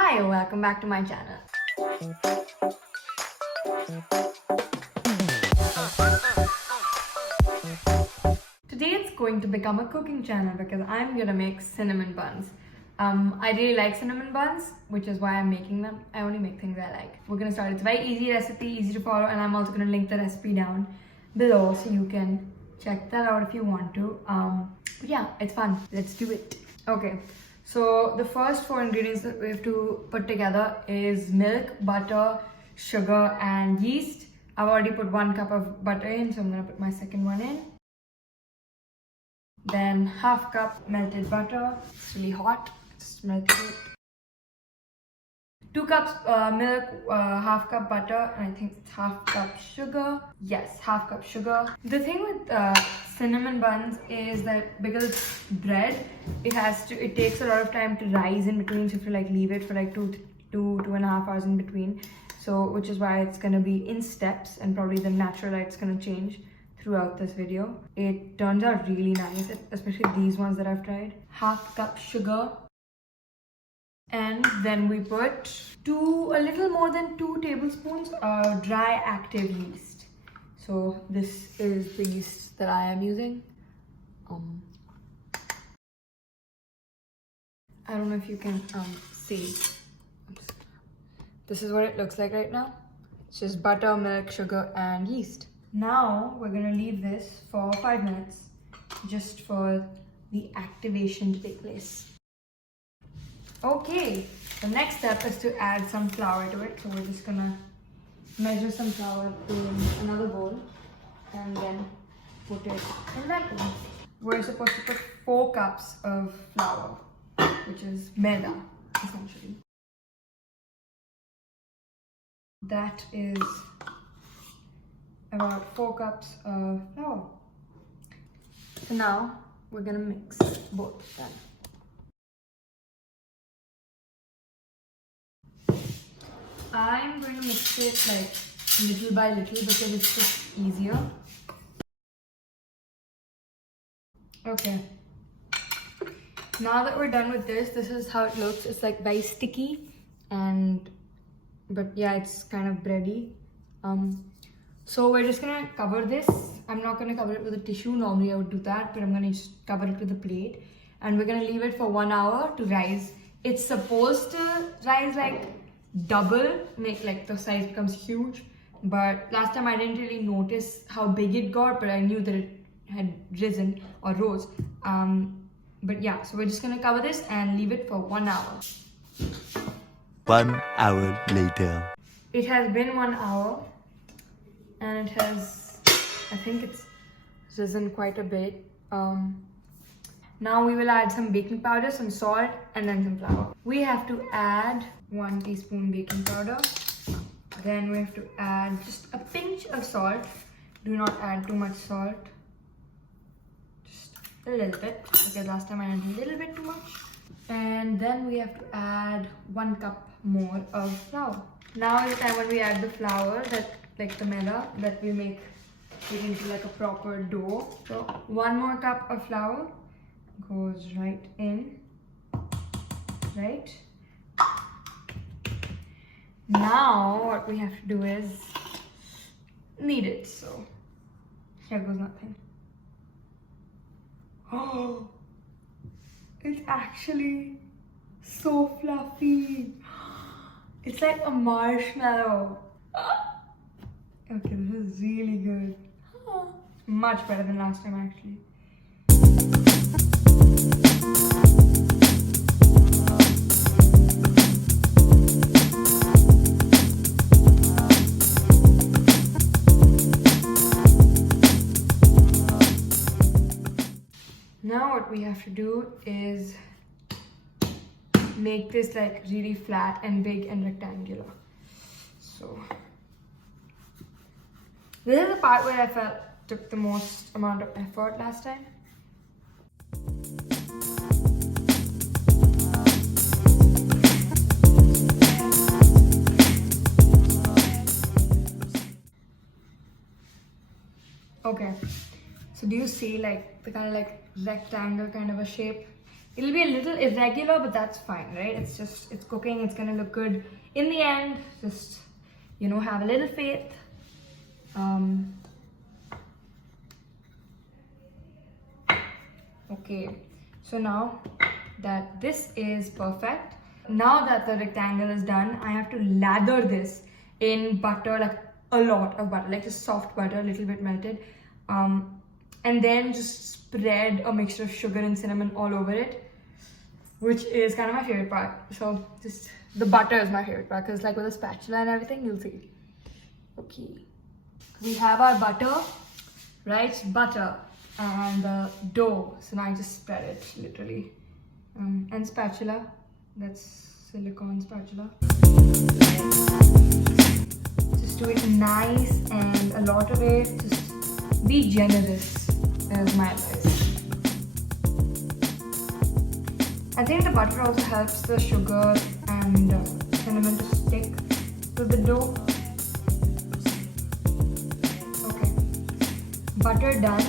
Hi, welcome back to my channel. Today it's going to become a cooking channel because I'm gonna make cinnamon buns. I really like cinnamon buns, which is why I'm making them. I only make things I like. We're gonna start. It's a very easy recipe, easy to follow, and I'm also gonna link the recipe down below so you can check that out if you want to. But yeah, it's fun. Let's do it. Okay, so the first four ingredients that we have to put together is milk, butter, sugar, and yeast. I've already put 1 cup of butter in, so I'm gonna put my second one in. Then half cup melted butter. It's really hot. Just melted it. 2 cups milk, half cup butter, and I think it's half cup sugar. Yes, half cup sugar. The thing with cinnamon buns is that because it's bread, it takes a lot of time to rise in between. So you have to like leave it for like two and a half hours in between. So which is why it's gonna be in steps, and probably the natural light's gonna change throughout this video. It turns out really nice, especially these ones that I've tried. Half cup sugar. And then we put a little more than 2 tablespoons of dry active yeast. So this is the yeast that I am using. I don't know if you can see. This is what it looks like right now. It's just butter, milk, sugar, and yeast. Now we're gonna leave this for 5 minutes just for the activation to take place. Okay, the next step is to add some flour to it. So we're just gonna measure some flour in another bowl and then put it in that bowl. We're supposed to put 4 cups of flour, which is maida, essentially. That is about 4 cups of flour. So now we're gonna mix both of them. I'm going to mix it like little by little because it's just easier. Okay. Now that we're done with this is how it looks. It's like very sticky but yeah, it's kind of bready. So we're just gonna cover this. I'm not gonna cover it with a tissue. Normally I would do that, but I'm gonna just cover it with a plate. And we're gonna leave it for 1 hour to rise. It's supposed to rise like double, make like the size becomes huge, but last time I didn't really notice how big it got, but I knew that it had risen or rose. But yeah, so we're just gonna cover this and leave it for 1 hour. 1 hour later. It has been 1 hour and I think it's risen quite a bit. Now we will add some baking powder, some salt, and then some flour. We have to add 1 teaspoon baking powder. Then we have to add just a pinch of salt. Do not add too much salt. Just a little bit, because last time I added a little bit too much. And then we have to add 1 cup more of flour. Now is the time when we add the flour, like the maida, that we make it into like a proper dough. So 1 more cup of flour goes right in, right? Now what we have to do is knead it. So here goes nothing. Oh, it's actually so fluffy. It's like a marshmallow. Okay, this is really good. Much better than last time actually. Now what we have to do is make this like really flat and big and rectangular. So this is the part where I felt took the most amount of effort last time. Okay, so do you see like the kind of like rectangle kind of a shape? It'll be a little irregular, but that's fine, right? It's cooking, it's gonna look good. In the end, just, you know, have a little faith. Okay, so now that this is perfect, now that the rectangle is done, I have to lather this in butter, like a lot of butter, like just soft butter, a little bit melted, and then just spread a mixture of sugar and cinnamon all over it, which is kind of my favorite part. So just the butter is my favorite part, because like with a spatula and everything, you'll see. Okay, we have our butter, right? Butter and the dough. So now I just spread it literally, and spatula. That's silicone spatula. Just do it nice and a lot of it. Just be generous is my advice. I think the butter also helps the sugar and cinnamon to stick to the dough. Okay, butter done.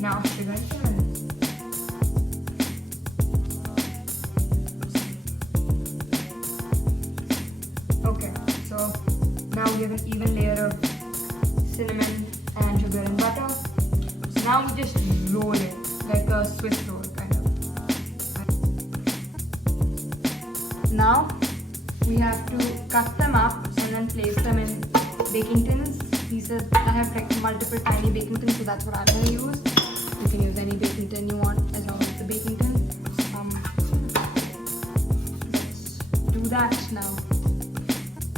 Now sugar and cinnamon. Okay, so now we have an even layer of cinnamon and sugar and butter. So now we just roll it like a Swiss roll kind of. Now we have to cut them up and then place them in baking tins. These are, I have like multiple tiny baking tins, so that's what I'm going to use. You can use any baking tin you want as long as it's a baking tin. Let's do that now.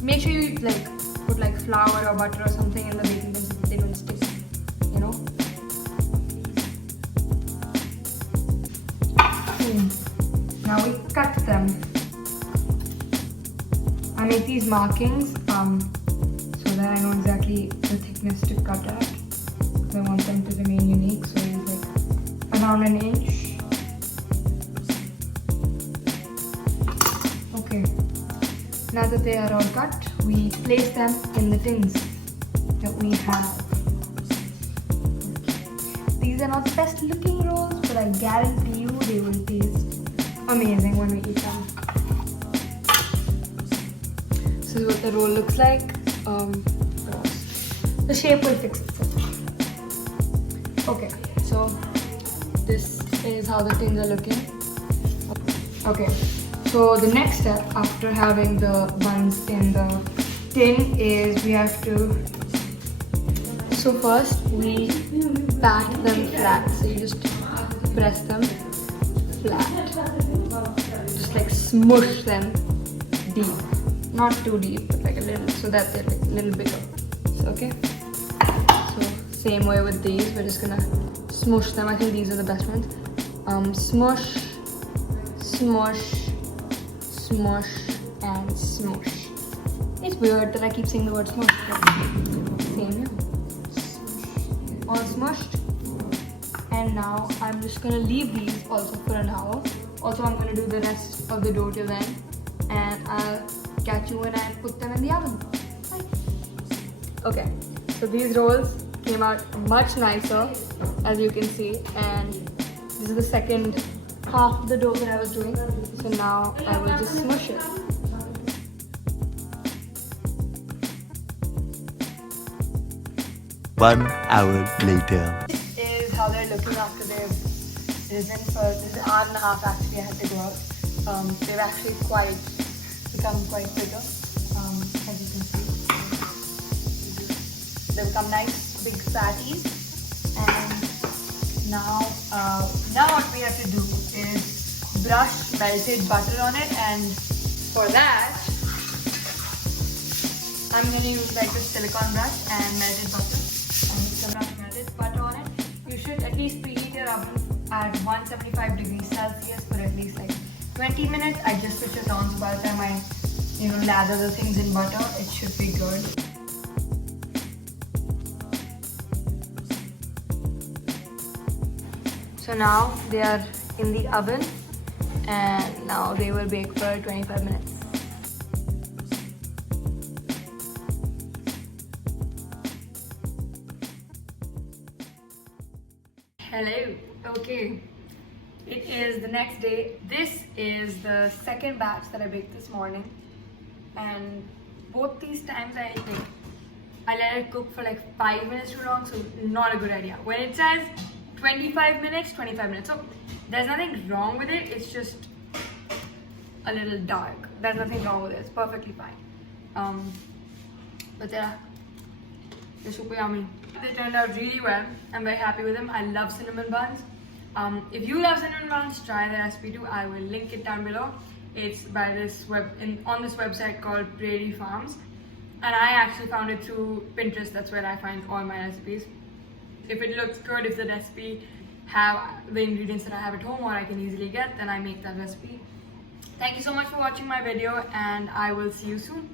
Make sure you like put like flour or butter or something in the baking tin so that they don't stick, you know. Now we cut them. I make these markings so that I know exactly the thickness to cut at. Because I want them to remain unique, so I use like around an inch. Okay. Now that they are all cut, we place them in the tins that we have. These are not the best looking rolls, but I guarantee you they will taste amazing when we eat them. This is what the roll looks like. The shape will fix itself. Okay, so this is how the tins are looking. Okay, so the next step after having the buns in the tin is we have to. So first we pat them flat. So you just press them flat. Just like smush them deep. Not too deep, but like a little, so that they're like a little bigger. So, okay. So same way with these, we're just gonna smush them. I think these are the best ones. Smush, smush, smush, and smush. It's weird that I keep saying the word smush. Same here. All smushed. And now I'm just gonna leave these also for an hour. Also, I'm gonna do the rest of the dough till then, and I'll catch you when I put them in the oven. Bye. Okay, so these rolls came out much nicer, as you can see, and this is the second half of the dough that I was doing. So now I will just smush it. One hour later. This is how they're looking after they've risen for this is an hour and a half actually I had to go out. They've actually become quite bigger, as you can see. They become nice big fatties, and now what we have to do is brush melted butter on it, and for that I'm going to use like a silicone brush and melted butter. And mix the brush melted butter on it. You should at least preheat your oven at 175 degrees Celsius for at least like 20 minutes. I just switch it on, so by the time I lather the things in butter, it should be good. So now they are in the oven, and now they will bake for 25 minutes. Hello. Okay. It is the next day. This is the second batch that I baked this morning, and both these times I let it cook for like 5 minutes too long, so not a good idea. When it says 25 minutes, 25 minutes. So there's nothing wrong with it, it's just a little dark. There's nothing wrong with it, it's perfectly fine. But they're super yummy. They turned out really well. I'm very happy with them. I love cinnamon buns. If you love cinnamon buns, try the recipe too. I will link it down below. It's by this on this website called Prairie Farms, and I actually found it through Pinterest. That's where I find all my recipes. If it looks good, if the recipe have the ingredients that I have at home or I can easily get, then I make that recipe. Thank you so much for watching my video, and I will see you soon.